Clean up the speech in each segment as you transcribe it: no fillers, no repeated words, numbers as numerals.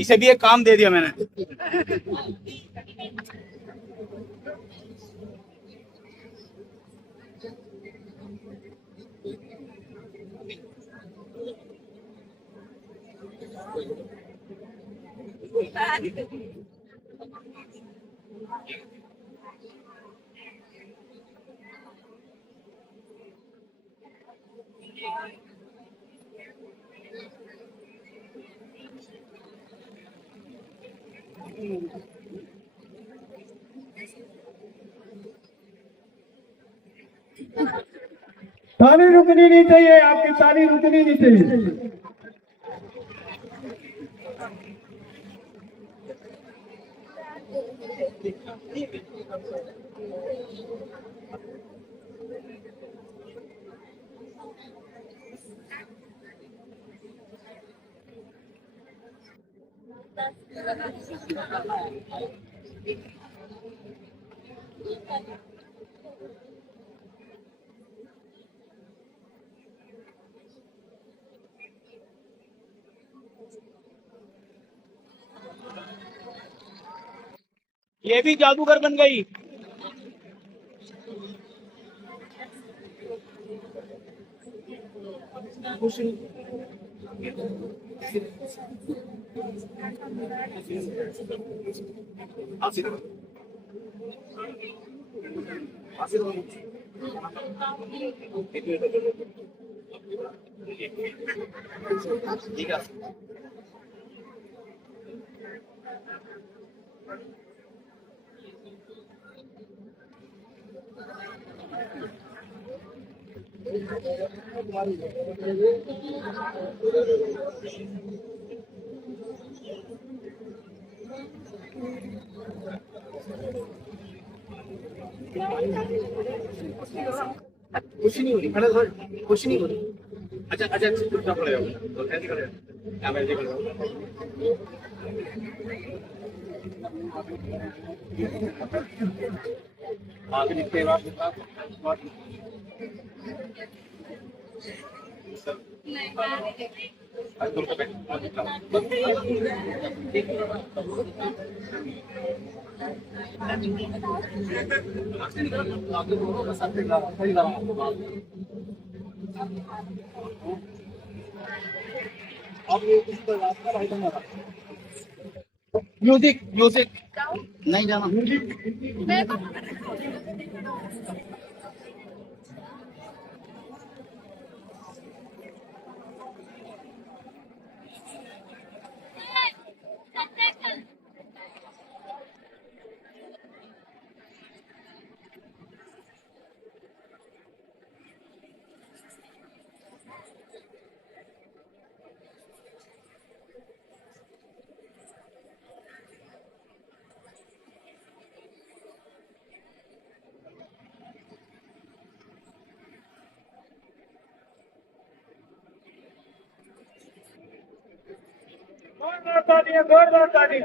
इसे भी एक काम दे दिया मैंने। ताली रुकनी नहीं चाहिए, आपकी ताली रुकनी नहीं चाहिए। ये भी जादूगर बन गई। ठीक है। कुछ नहीं हो रही, खड़ा थोड़ा, कुछ नहीं हो रही। अच्छा अच्छा, चुपचाप खड़े रहो, ऐसे खड़े रहो, कैमरे से खड़े रहो। आगे निकले बात। म्यूजिक म्यूजिक नहीं जाना। जोरदार ताली।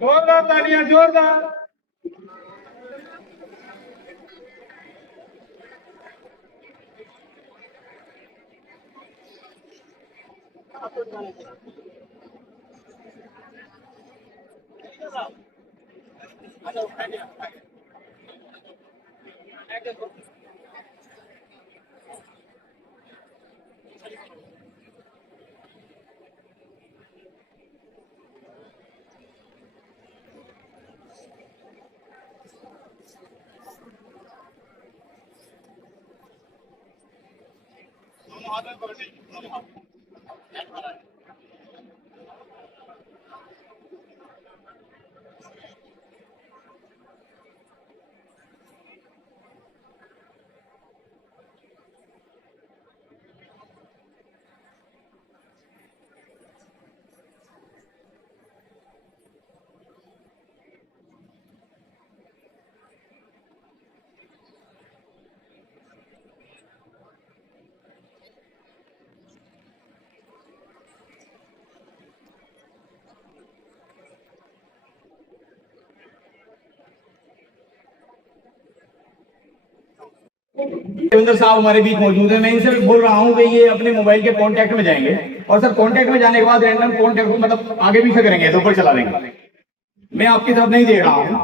जोरदार तालियां, जोरदार। देवेंद्र साहब हमारे बीच मौजूद है। मैं इनसे बोल रहा हूँ कि ये अपने मोबाइल के कांटेक्ट में जाएंगे और सर कांटेक्ट में जाने के बाद रैंडम कांटेक्ट को मतलब आगे भी से करेंगे तो ऊपर चला देंगे। मैं आपकी तरफ नहीं दे रहा हूँ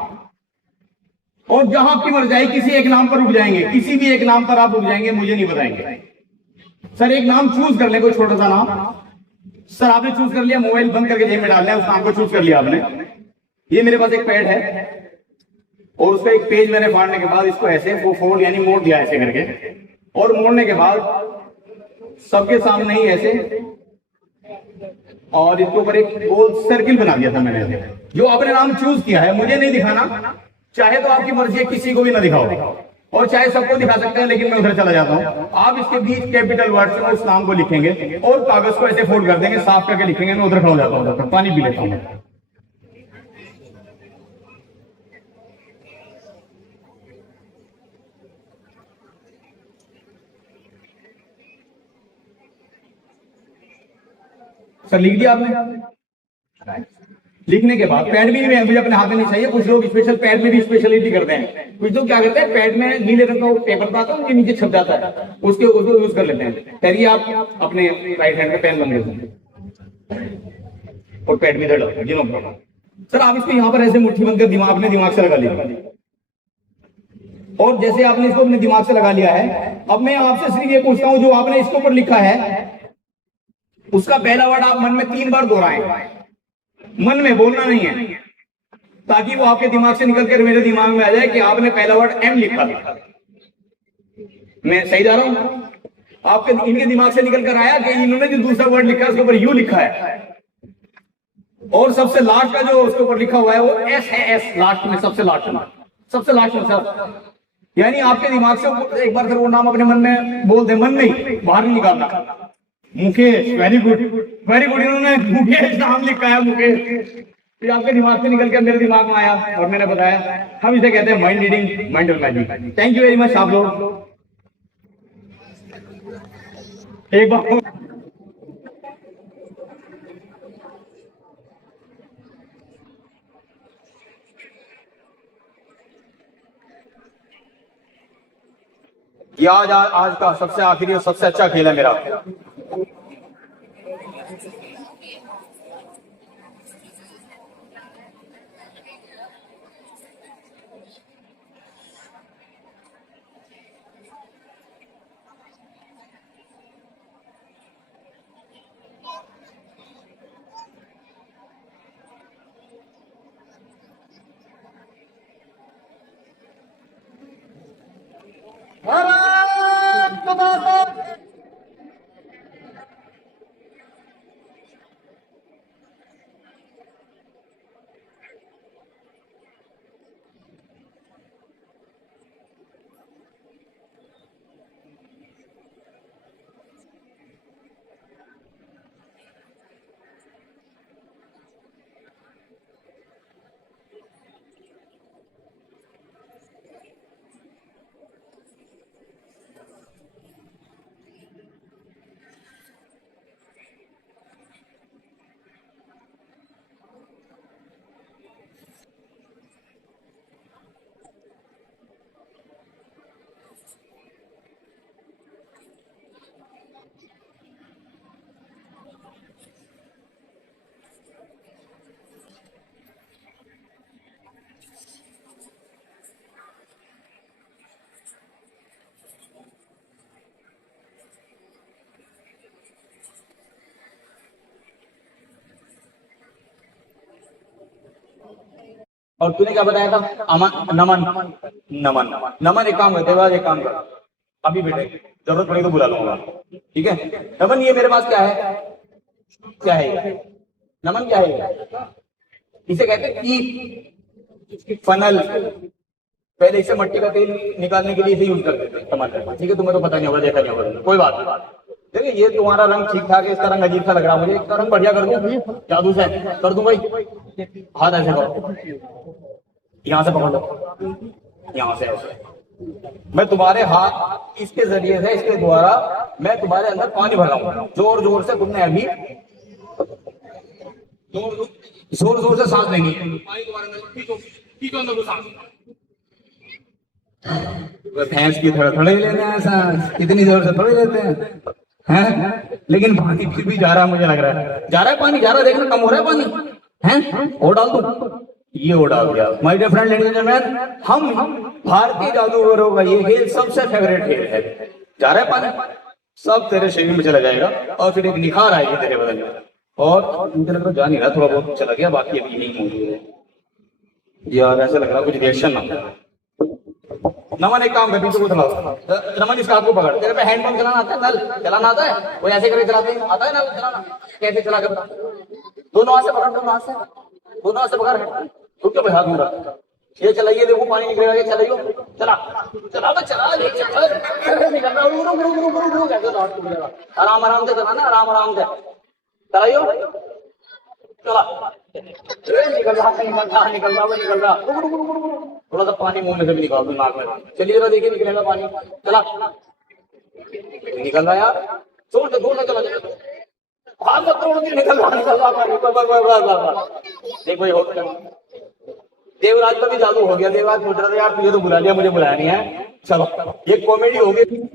और जहां आपकी मर्जी आई किसी एक नाम पर रुक जाएंगे, किसी भी एक नाम पर आप रुक जाएंगे, मुझे नहीं बताएंगे। सर एक नाम चूज कर ले, कोई छोटा सा नाम। सर आपने चूज कर लिया, मोबाइल बंद करके जेब में डालना है, उस नाम को चूज कर लिया आपने। ये मेरे पास एक पैड है और उसका एक पेज मैंने फाड़ने के बाद इसको ऐसे वो फोल्ड यानी मोड़ दिया ऐसे करके, और मोड़ने के बाद सबके सामने ही ऐसे और इसके ऊपर एक गोल सर्किल बना दिया था मैंने। जो आपने नाम चूज किया है मुझे नहीं दिखाना, चाहे तो आपकी मर्जी है किसी को भी ना दिखाओ और चाहे सबको दिखा सकते हैं, लेकिन मैं उधर चला जाता हूं। आप इसके बीच कैपिटल वर्ड्स में उस नाम को लिखेंगे और कागज को ऐसे फोल्ड कर देंगे, साफ करके लिखेंगे। मैं उधर खड़ा हो जाता हूं, उधर पानी पी लेता हूं। सर लिख दिया आपने? लिखने के बाद पैड भी मुझे अपने हाथ में नहीं चाहिए। कुछ लोग स्पेशल पैड में भी स्पेशलिटी करते हैं। कुछ लोग क्या करते हैं, पैड में नीले रंग का पेपर आता है उनके नीचे छप जाता है, उसको यूज कर लेते हैं। करिए आप अपने राइट हैंड में पेन बन लेते हैं और पैड में इधर डालो। सर आप इसको यहाँ पर ऐसे मुट्ठी बनकर दिमाग अपने दिमाग से लगा लीजिए और जैसे आपने इसको अपने दिमाग से लगा लिया है, अब मैं आपसे सिर्फ ये पूछता हूँ, जो आपने इसके ऊपर लिखा है उसका पहला वर्ड आप मन में 3 बार दोहराएं। मन में बोलना नहीं है, ताकि वो आपके दिमाग से निकल कर मेरे दिमाग में आ जाए कि आपने पहला वर्ड एम लिखा था। मैं सही जा रहा हूं? आपके इनके दिमाग से निकल कर आया कि इन्होंने जो दूसरा वर्ड लिखा है उसके ऊपर यू लिखा है और सबसे लास्ट का जो उसके ऊपर लिखा हुआ है वो एस है। एस लास्ट में, सबसे लास्ट में सर। यानी आपके दिमाग से एक बार फिर वो नाम अपने मन में बोल दे, मन नहीं बाहर नहीं निकालना। Mukesh, very good very good. इन्होंने मुकेश नाम लिखा है, मुकेश। फिर आपके दिमाग से निकल कर मेरे दिमाग में आया और मैंने बताया। हम इसे कहते हैं mind reading, mental magic. Thank you very much आप लोग। एक बार ये आज का सबसे आखिरी और सबसे अच्छा खेल है मेरा। भारत माता की और तूने क्या बताया था? अमन, नमन, नमन, नमन। एक काम करते हैं, एक काम कर, अभी बेटे जरूरत पड़ेगी तो बुला लूंगा, ठीक है? नमन ये मेरे पास क्या है? क्या है ये? नमन क्या है ये? इसे कहते हैं कीप, फनल। पहले इसे मट्टी का तेल निकालने के लिए इसे यूज करते थे टमाटर, ठीक है? तुम्हें तो पता नहीं होगा, देखा नहीं होगा, कोई बात नहीं। देखिए ये तुम्हारा रंग ठीक ठाक है, इसका रंग अजीब सा लग रहा है मुझे, इसका रंग बढ़िया कर दूं जादू से? कर दूं भाई? हाथ ऐसे करो, यहाँ से पकड़ लो, यहाँ से ऐसे। मैं तुम्हारे हाथ इसके जरिए से, इसके द्वारा मैं तुम्हारे अंदर पानी भराऊंगा। जोर जोर से तुमने अभी जोर जोर से सांस लेनी है। पानी तुम्हारे अंदर, खींचो अंदर को सांस। भैंस की तरह थोड़े लेते हैं सांस, इतनी जोर से थोड़े लेते हैं? लेकिन पानी फिर भी जा रहा है, मुझे लग रहा है जा रहा है पानी, जा रहा है। देखना कम हो रहा है पानी, है? और डाल दो, ये और डाल दिया। My dear friend, ladies and gentleman, हम भारतीय जादूगरों का ये खेल सबसे फेवरेट खेल है। जा रहा है पानी, सब तेरे शरीर में चला जाएगा और फिर एक निखार आएगी तेरे बदन में। और मुझे लग रहा जा नहीं रहा, थोड़ा बहुत चला गया, बाकी अभी यही मौजूद है। यार ऐसा लग रहा कुछ रिएक्शन ना। नमन एक काम कर, पीछे को चलाओ। नमन इसका हाथ को पकड़, तेरे पे हैंड पंप चलाना आता है? नल चलाना आता है? वो ऐसे करके चलाते हैं, आता है नल चलाना? कैसे चला कर? दोनों हाथ से पकड़, दोनों हाथ से, दोनों हाथ से पकड़, रुक भाई, हाथ दूर। ये चलाइए, देखो पानी निकलेगा, ये चलाइयो, चला चला तो चला, निकल रहा। आराम आराम से चलाना, आराम आराम से चलाइयो, चला। निकल रहा, निकल रहा, निकल रहा, निकल रहा। थोड़ा सा पानी मुंह में से भी निकाल दो, नाक में। चलिए जरा देखिए, निकलेगा पानी, चला। निकल रहा यार, जोर से जोर से चला जाएगा। हाथ मत तोड़, निकल रहा, निकल रहा पानी। देखो ये होता है। देवराज का भी जादू हो गया। देवराज सोच रहा था यार तुझे तो बुला लिया, मुझे बुलाया नहीं है। चलो ये कॉमेडी हो गई।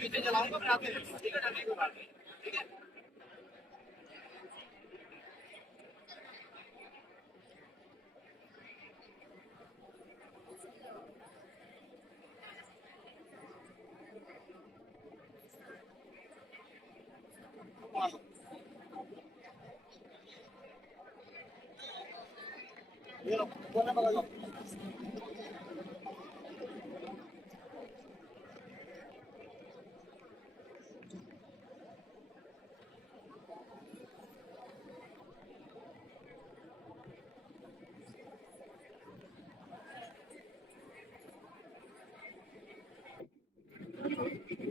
इसे जलाऊंगा मैं आते हैं, ठीक है, डरने की बात नहीं, ठीक है। ये लो, कोने पकड़ लो।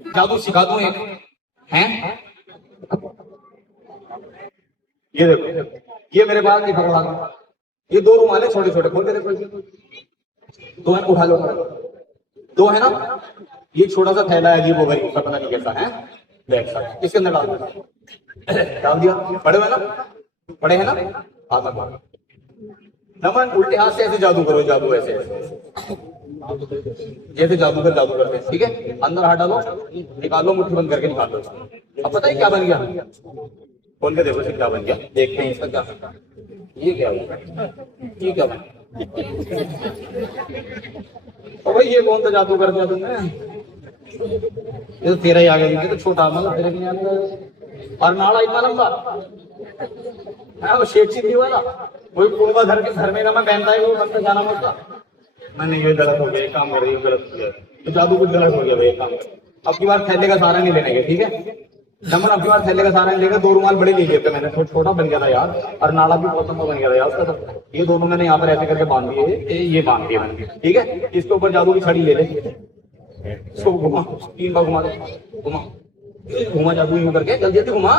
जादू सिखा दूं एक, हैं? ये देखो, ये मेरे पास नहीं पकड़ा था। ये दो रुमाल है छोटे छोटे, खोल के देखो। दो है, उठा लो। दो है ना, ये छोटा सा थैला है, अजीब होगा, इसका पता नहीं कैसा है। देख सकते, इसके अंदर डाल दिया। पड़े हुए ना, पड़े हैं ना, हाथ में नमन, उल्टे हाथ से ऐसे जादू करो, जादू ऐसे जैसे जादूगर जादू करते हैं, ठीक है। अंदर हाथ डालो, निकालो, मुट्ठी बंद करके निकाल लो। अब पता है क्या बन गया? खोल के देखो क्या बन गया, देखते हैं इसका क्या। ये क्या हुआ? ये क्या बन? तो भाई ये कौन सा जादू कर दिया तुमने? ये तो तेरा ही आ गया, तो छोटा मतलब तेरे भी नहीं। और नाड़ा इतना लंबा, वो शेख सिद्धि वाला, वही पूर्वा घर में ना मैं पहनता है, वो बनता जाना मुझका। मैंने ये गलत हो गया, एक काम कर रही हूँ, गलत हो गया तो जादू कुछ गलत हो गया भाई, एक काम कर। अब की बार थैले का सहारा नहीं लेने के, ठीक है नमन, अब की बार थैले का सहारा नहीं लेगा। दो रुमाल बड़े ले लिए थे मैंने, छोटा बन गया था यार, और नाला भी बहुत लंबा बन गया था यार उसका। तो ये दोनों मैंने यहाँ पर ऐसे करके बांध दिए, ये बांध दिया मैंने, ठीक है। इसके ऊपर जादू की छड़ी ले ले, इसको घुमा, 3 बार घुमा दे, घुमा जादू यूं करके, जल्दी जल्दी घुमा।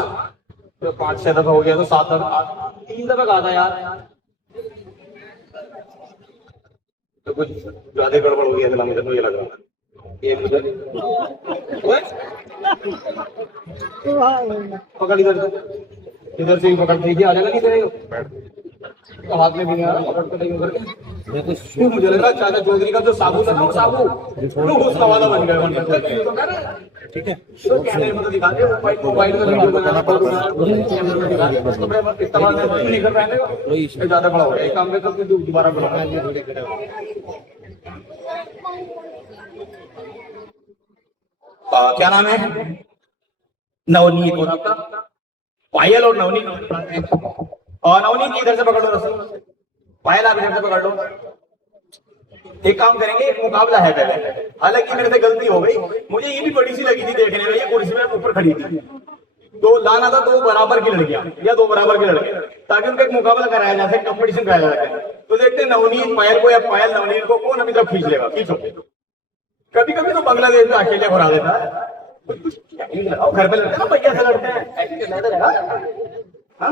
तो 5-6 दफा हो गया, तो 7 दफा, 3 दफा कहा था यार, तो कुछ ज्यादा गड़बड़ हो गया था मुझे तो ये लग रहा। ये मुझे पकड़, इधर से ही पकड़ दीजिए, आ जाएगा नहीं तेरे तो हाथ में भी नहीं आ रहा, पकड़ के करके। मुझे लग रहा चाचा चौधरी का जो साबुन है ना, वो साबुन उसका वाला बन गया, ठीक है। तो कैमरे में तो दिखा दे, मोबाइल में वीडियो बनाना, कैमरे में दिखा दे, तो इस्तेमाल नहीं कर पाएंगे, ज्यादा बड़ा हो गया। एक काम करके दोबारा बड़ा क्या नाम है? नवनीत, और आपका? पायल और नवनीत। और नवनीत इधर से पकड़ लो रस्सी, पायल आप इधर से पकड़ लो। एक काम करेंगे, एक मुकाबला है पहले, हालांकि मेरे से गलती हो गई, मुझे ये भी बड़ी सी लगी थी देखने में, ये कुर्सी में ऊपर खड़ी थी, तो लाना था 2 बराबर की लड़कियां या 2 बराबर के लड़के, ताकि उनका एक मुकाबला कराया जा सके, कंपटीशन कराया जा सके। तो देखते नवनीत पायल को या पायल नवनीत को, कौन अभी तक खींच लेगा। खींचो, कभी कभी तो बांग्लादेश में अकेले भरा देता है, घर पे लड़ते हैं, भैया से लड़ते हैं, हाँ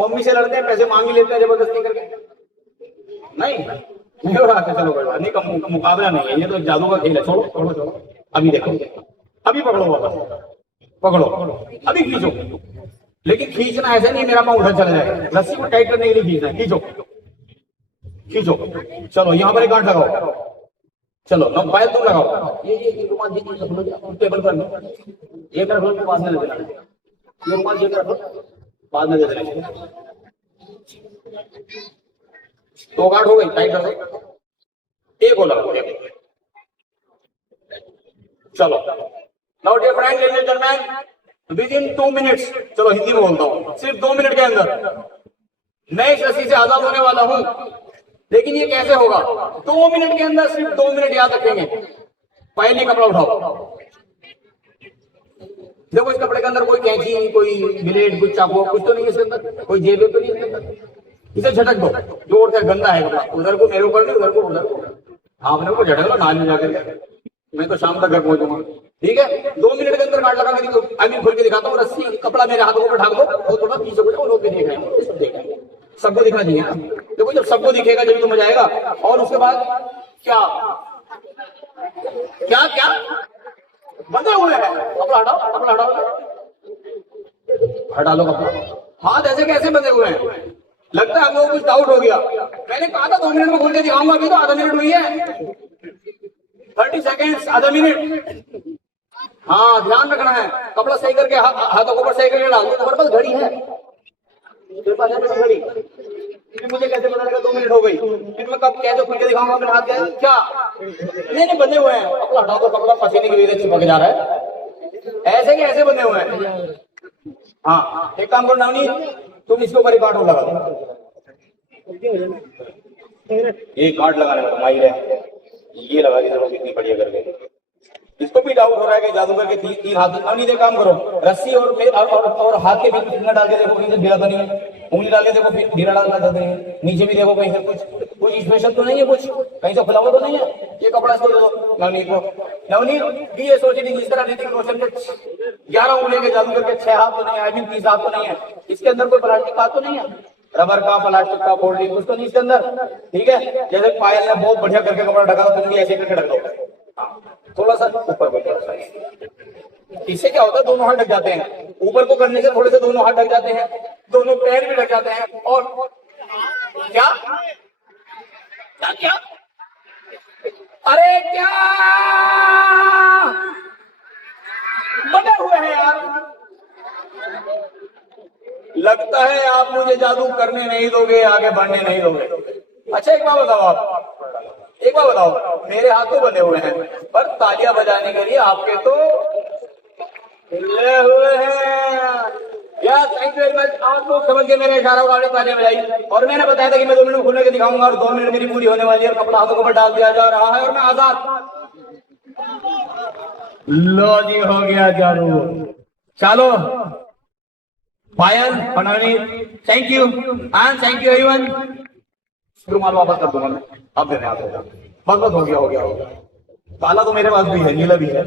मम्मी से लड़ते हैं, पैसे मांग लेते हैं जबरदस्ती करके। नहीं चलो कोई बात नहीं, मुकाबला नहीं है, ये तो जादू का खेल है। छोड़ो छोड़ो छोड़ो, अभी देखो, अभी पकड़ो, वापस पकड़ो, अभी खींचो, लेकिन खींचना ऐसा नहीं मेरा पाँव उधर चला जाएगा, रस्सी को टाइट करने के लिए खींचना। खींचो खींचो, चलो यहाँ पर एक गांठ लगाओ, चलो अब पायल तुम लगाओ। ये रुमाल टेबल पर, ये मेरा रोल बाद में ले देना, ये रुमाल ये मेरा बाद में ले देना। तो गांठ हो गई, टाइट कर दो, एक बोला, चलो। Now dear friend, ladies and gentleman, within 2 minutes, चलो हिंदी में बोलता हूँ, सिर्फ 2 मिनट के अंदर मैं इस रस्सी से आजाद होने वाला हूं। लेकिन ये कैसे होगा? 2 मिनट के अंदर, सिर्फ 2 मिनट याद रखेंगे। पहले कपड़ा उठाओ, देखो इस कपड़े के अंदर कोई कैंची, कोई ब्लेड, कुछ चाकू, कुछ तो नहीं है इसके अंदर, कोई जेब तो नहीं है इसके अंदर। इसे झटक दो, जोर से, गंदा है कपड़ा, उधर को मेरे ऊपर नहीं, उधर को उधर को, आपने को झटक लो नाल में जाकर, मैं तो शाम तक घर पहुंचूंगा, ठीक है। 2 मिनट के अंदर गांठ लगा के अभी खोल के दिखाता हूँ, रस्सी कपड़ा मेरे हाथों पर ढाक दो, वो थोड़ा पीछे को लोग भी देख रहे हैं, सब देख रहे हैं, सबको दिखना चाहिए ना। देखो जब सबको दिखेगा जब तो मजा आएगा। और उसके बाद क्या क्या क्या बंधे हुए हैं, कपड़ा हटाओ, कपड़ा हटाओ, हटा लो कपड़ा। हाथ ऐसे कैसे बंधे हुए हैं? लगता है हम लोगों को कुछ डाउट हो गया। मैंने कहा था 2 मिनट में खोल के दिखाऊंगा, अभी तो आधा मिनट हुई है, 30 सेकेंड्स, आधा मिनट। हाँ ध्यान रखना है, कपड़ा सही करके हाथों को ऊपर सही करके डाल दो। तुम्हारे पास घड़ी है, तेरे पास है मेरी घड़ी? फिर मुझे कैसे पता लगा 2 मिनट हो गई? फिर मैं कब कैसे खुल के दिखाऊंगा अपने हाथ के? क्या नहीं बंधे हुए हैं? कपड़ा हटाओ तो कपड़ा पसीने की वजह से चिपक जा रहा है, ऐसे के ऐसे बंधे हुए हैं। हाँ एक काम करो नवनी, तुम इसके ऊपर एक कार्ड लगा दो। एक कार्ड लगाने में माहिर है, ये लगा दी देखो कितनी बढ़िया करके। इसको भी डाउट हो रहा है कि जादूगर के तीन हाथ। अब नहीं, काम करो, रस्सी और हाथ के बीच में फिंगर डाल के देखो कहीं से ढीला तो नहीं है, उंगली डाल के देखो ढीला डालना तो नहीं है, नीचे भी देखो कहीं से कुछ स्पेशल तो नहीं है, कुछ कहीं से खुला हुआ तो नहीं है। ये कपड़ा इसको दे दो नवनीत को। नवनीत भी ये सोचे नहीं, इस तरह ऋतिक रोशन के 11 उंगली के जादूगर के 6 हाथ तो नहीं है, आई मीन 30 हाथ तो नहीं है। इसके अंदर कोई प्लास्टिक हाथ तो नहीं है, रबर का, प्लास्टिक का, फोल्डिंग कुछ तो नहीं इसके अंदर, ठीक है। जैसे पायल ने बहुत बढ़िया करके कपड़ा ढका, तुम भी ऐसे करके ढक दो, थोड़ा सा ऊपर को। इससे क्या होता है, दोनों हाथ ढक जाते हैं। ऊपर को करने से थोड़े से दोनों हाथ ढक जाते हैं, दोनों पैर भी ढक जाते हैं। और क्या क्या क्या, अरे क्या बने हुए हैं यार? लगता है आप मुझे जादू करने नहीं दोगे, आगे बढ़ने नहीं दोगे। अच्छा एक बात बताओ, एक बात बताओ, मेरे हाथों बने हुए हैं पर तालियां बजाने के लिए आपके तो खुले हुए हैं। यार थैंक यू वेरी मच, आप लोग समझ के मेरे इशारों वाले तालियां बजाई। और मैंने बताया था कि मैं 2 मिनट में खुलने के दिखाऊंगा, और 2 मिनट मेरी पूरी होने वाली है, और कपड़ा हाथों के ऊपर डाल दिया जा रहा है और मैं आजाद। लो जी हो गया जादू। चलो पायल फनानी, thank you and thank you everyone. रुमाल वापस कर दूंगा मैं, अब देने आप बस हो गया हो गया हो गया। काला तो मेरे पास भी है, नीला भी है,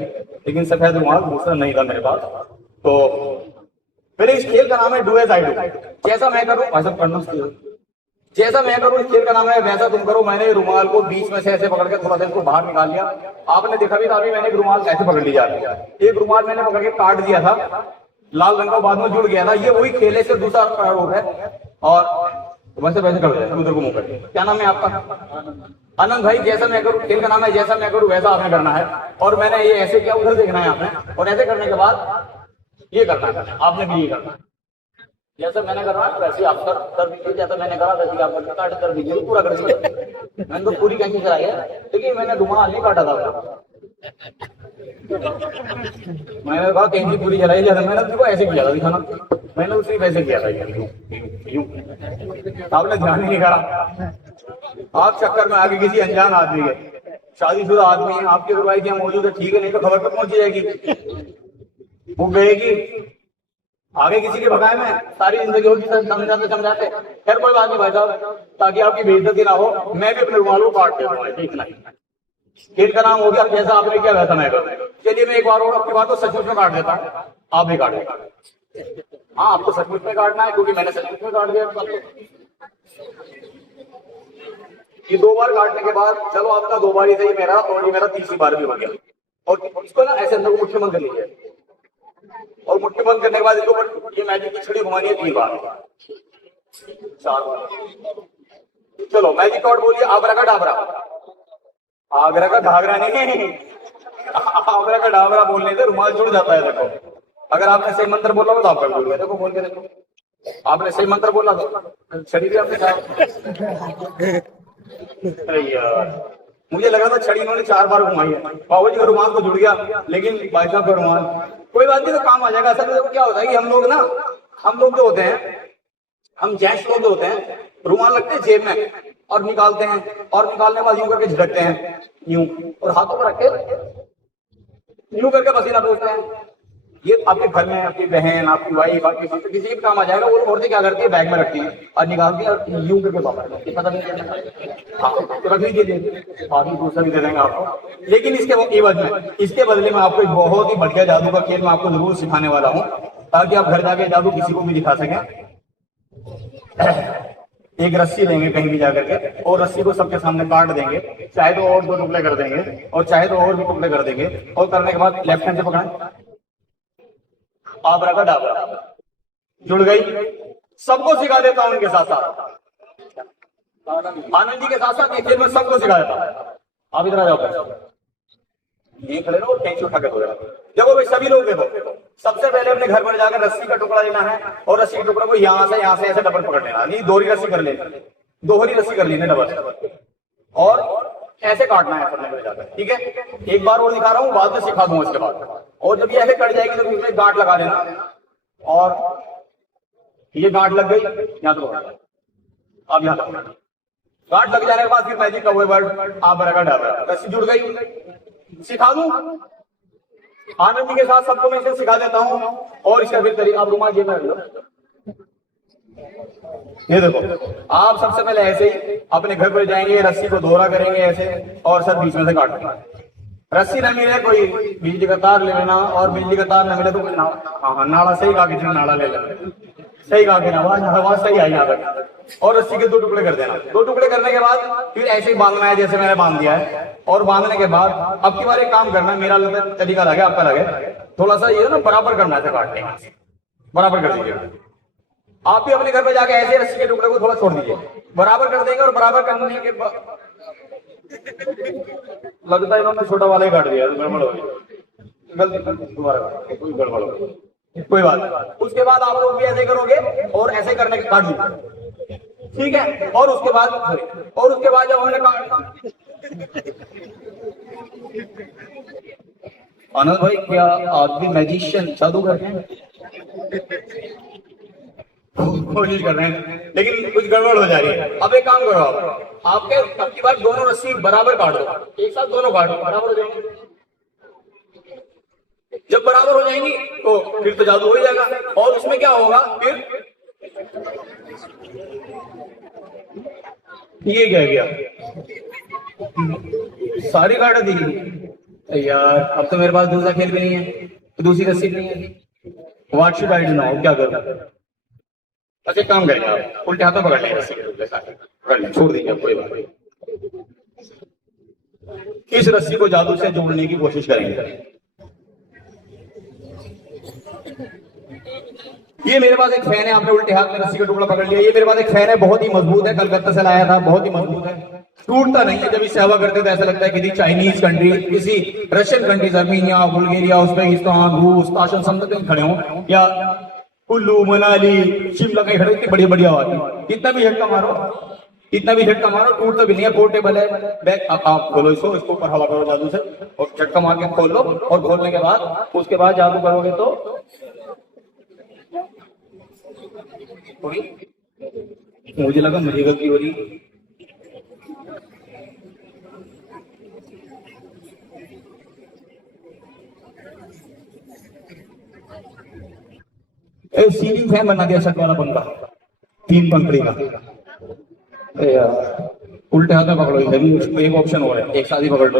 लेकिन सफेद रुमाल दूसरा नहीं था मेरे पास। तो मेरे इस खेल का नाम है डू एज आई डू। जैसा मैं करूं वैसा पढ़ना, जैसा मैं करूं इस खेल का नाम है वैसा तुम करो। मैंने रुमाल को बीच में से ऐसे पकड़ के थोड़ा सा इसको बाहर निकाल लिया, आपने देखा भी था। अभी मैंने एक रुमाल ऐसे पकड़ लिया, एक रुमाल मैंने पकड़ के काट दिया था, लाल रंग का बाद में जुड़ गया था। ये वही खेले से दूसरा रूप है। और वैसे वैसे कर दिया उधर को मुंह करके। क्या नाम है आपका? आनंद भाई। जैसा मैं करूं, खेल का नाम है जैसा मैं करूं वैसा आपने करना है। और मैंने ये ऐसे किया, उधर देखना है आपने, और ऐसे करने के बाद ये करना है आपने भी, ये करना है जैसा मैंने करना है वैसे आप कर दीजिए। जैसा मैंने कहा वैसे आप काट कर दीजिए, पूरा कर दीजिए। मैंने तो पूरी कैंची चलाई है, लेकिन मैंने रुमाल नहीं काटा था। मैंने कहा कैंची पूरी चलाई, जैसे मैंने उसको ऐसे किया था दिखाना, मैंने उसी वैसे किया था। यूं आपने ध्यान नहीं करा, आप चक्कर में आगे किसी अनजान आदमी के, शादीशुदा आदमी है, आपके गुरबाई क्या मौजूद है, ठीक है, नहीं तो खबर तक पहुंच जाएगी, वो गएगी आगे किसी के भगाए में सारी जिंदगी होगी समझाते समझाते। खैर कोई बात नहीं भाई साहब, ताकि आपकी बेइज्जती ना हो, मैं भी अपने रुमाल को काट देता हूँ, ठीक है। खेल का नाम हो गया जैसा आपने किया वैसा मैं करूँ। चलिए मैं एक बार और आपकी बात को सचमुच में काट देता हूँ, आप भी काट दें। हाँ आपको सचमुच में काटना है, क्योंकि मैंने सचमुच में काट दिया। ये 2 बार काटने के बाद, चलो आपका 2 बार ही सही, मेरा और ये मेरा 3री बार भी हो गया। और इसको ना ऐसे अंदर को मुट्ठी बंद कर लीजिए, और मुट्ठी बंद करने के बाद इसको ये मैजिक की छड़ी घुमानी है 3 बार, 4 बार। चलो मैजिक कार्ड बोलिए, आबरा का डाबरा। आगरा का घाघरा नहीं, आगरा का डाबरा बोलने से रुमाल जुड़ जाता है। देखो अगर आपने सही मंत्र बोला तो आपका जुड़ गया। देखो बोल के देखो, आपने सही मंत्र बोला तो छड़ी भी आपने कहा। अरे यार मुझे लगा था छड़ी इन्होंने 4 बार घुमाई है। बाबू जी का रुमाल तो जुड़ गया, लेकिन भाई साहब का रुमाल कोई बात नहीं, तो काम आ जाएगा। असल में क्या होता है कि हम लोग जो होते हैं, हम जेंट्स लोग जो होते हैं, रुमाल लगते हैं जेब में और निकालते हैं, और निकालने के बाद यूं करके झटकते हैं, यूं, और हाथों पर रख के यूं करके पसीना पोंछते हैं। ये आपके घर में आपकी बहन, आपकी वाइफ, आपकी किसी भी काम आ जाएगा। वो औरतें क्या करती है, बैग में रखती है और निकालती है और यूं करके वापस पता नहीं, हाँ तो रख लीजिए, बाकी दूसरा भी दे देंगे आपको। लेकिन इसके बदले में आपको एक बहुत ही बढ़िया जादू का खेल मैं आपको जरूर सिखाने वाला हूँ, ताकि आप घर जाके जादू किसी को भी दिखा सकें। एक रस्सी लेंगे कहीं भी जाकर के, और रस्सी को सबके सामने काट देंगे, चाहे तो और 2 टुकड़े कर देंगे, और चाहे तो और भी टुकड़े कर देंगे। और करने के बाद लेफ्ट हैंड से पकड़ें, आबरा का डाबरा जुड़ गई। सबको सिखा देता हूं उनके साथ साथ, आनंद जी के साथ साथ ये खेल में सबको सिखा देता हूं। आप इधर आ जाओ, ये खड़े रहो, कैंची उठा के दो यार। देखो भाई सभी लोग देखो, सबसे पहले अपने घर पर जाकर रस्सी का टुकड़ा लेना है और रस्सी के टुकड़े को यहाँ से ऐसे डबल पकड़ लेना, नहीं दोहरी रस्सी कर लेनी, दोहरी रस्सी कर लेनी डबल, और ऐसे काटना है अपने घर जाकर, ठीक है। एक बार और दिखा रहा हूँ, बाद में सिखा दूंगा इसके बाद। और जब ये ऐसे कट जाएगी तो इसमें गांठ लगा देना, और ये गांठ लग गई यहाँ तो अब यहाँ गांठ लग जाने के बाद फिर मैजिक का वो वर्ड आप बराबर डाल, रस्सी जुड़ गई। सिखा दूं आनंद जी के साथ सबको मैं इसे सिखा देता हूं। और इसका फिर तरीका, आप रुमाल जेब में लो, ये देखो आप सबसे पहले ऐसे ही अपने घर पर जाएंगे, रस्सी को दोहरा करेंगे ऐसे, और सर बीच में से काटेंगे। रस्सी न मिले कोई बिजली का तार ले लेना, और बिजली का तार न मिले तो हाँ नाड़ा, सही कहा कि नाड़ा ले लेना, सही कहा कि आवाज सही आई यहाँ तक। और रस्सी के 2 टुकड़े कर देना। 2 टुकड़े करने के बाद फिर ऐसे ही बांधना है जैसे मैंने बांध दिया है। और बांधने के बाद अब की बार एक काम करना है, मेरा तरीका लगे आपका लगे, थोड़ा सा ये ना बराबर करना है, काटने का बराबर कर दीजिए। आप भी अपने घर पे जाके ऐसे रस्सी के टुकड़े को थोड़ा छोड़ दीजिए, बराबर कर देंगे। और बराबर करने के बाद लगता है इन्होंने छोटा वाला ही काट दिया, गड़बड़ हो गई, गलती दोबारा कोई गड़बड़ हो गई, कोई बात नहीं। उसके बाद आप लोग भी ऐसे करोगे और ऐसे करने के काट दीजिए, ठीक है। और उसके बाद जब हमने काट, आनंद भाई क्या आप भी मैजिशियन जादूगर हैं? कोशिश कर रहे हैं लेकिन कुछ गड़बड़ हो जा रही है। अब एक काम करो, आप आपके अब की बार दोनों रस्सी बराबर काट दो, एक साथ दोनों काट दो, बराबर हो जाएंगे। जब बराबर हो जाएंगी तो फिर तो जादू हो ही जाएगा। और उसमें क्या होगा फिर, ये क्या गया, सारी काट दी यार। अब तो मेरे पास दूसरा खेल भी नहीं है, दूसरी रस्सी भी नहीं है, what should I do now, क्या करूं? अच्छा काम करेंगे, आप उल्टे हाथों पकड़ लेंगे रस्सी के टुकड़े सारे, पकड़ लें, छोड़ दीजिए कोई बात नहीं। इस रस्सी को जादू से जोड़ने की कोशिश करेंगे। ये मेरे पास एक फैन है, आपने उल्टे हाथ में रस्सी का टुकड़ा पकड़ लिया। ये मेरे पास एक फैन है, बहुत ही मजबूत है, कलकत्ता से लाया था, बहुत ही मजबूत है, टूटता नहीं है। जब इससे हवा करते तो ऐसा लगता है किसी चाइनीज कंट्री, किसी Russian country, Armenia, Bulgaria, Uzbekistan, रूस, ताशकंद कहीं खड़े हों, या कुल्लू, मनाली, शिमला कहीं खड़े, इतनी बढ़िया बढ़िया आवाज, कितना भी झटका मारो, कितना भी झटका मारो टूटता भी नहीं है, पोर्टेबल है। बैग आप खोलो इसको ऊपर हवा करो जादू से, और झटका मार के खोल लो, और खोलने के बाद उसके बाद जादू करोगे तो मुझे लगा मुझे गलती हो रही। सीलिंग फैन बना दिया, छत वाला पंखा, 3 पंखड़ी का। उल्टे हाथ में पकड़ो, इधर एक ऑप्शन हो रहा है, एक साथ ही पकड़ लो।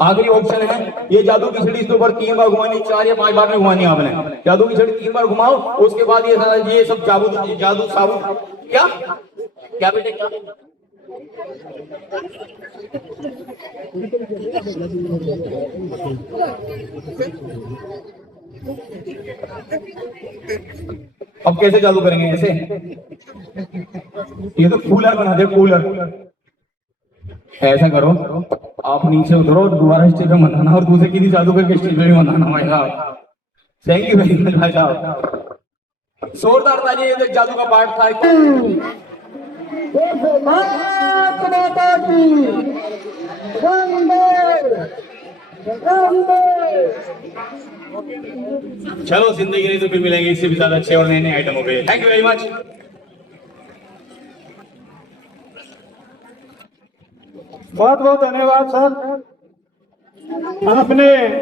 आखिरी ऑप्शन है, ये जादू की छड़ी इसके ऊपर 3 बार घुमानी, 4 या 5 बार में घुमानी आपने। जादू की छड़ी 3 बार घुमाओ, उसके बाद ये सब जादू साबुन क्या क्या बेटे क्या, अब कैसे जादू करेंगे ऐसे? ये तो कूलर बना दे, कूलर। ऐसा करो, आप नीचे उतरो, दोबारा स्टेज पे मत आना, और दूसरे किसी जादू करके स्टेज पे भी मत आना भाई साहब। थैंक यू वेरी मच भाई साहब, जोरदार ताली। ये जादू का पार्ट था। चलो जिंदगी नहीं तो फिर मिलेंगे इससे भी ज्यादा अच्छे और नए नए आइटमों पे। Thank you very much. बहुत बहुत धन्यवाद सर, आपने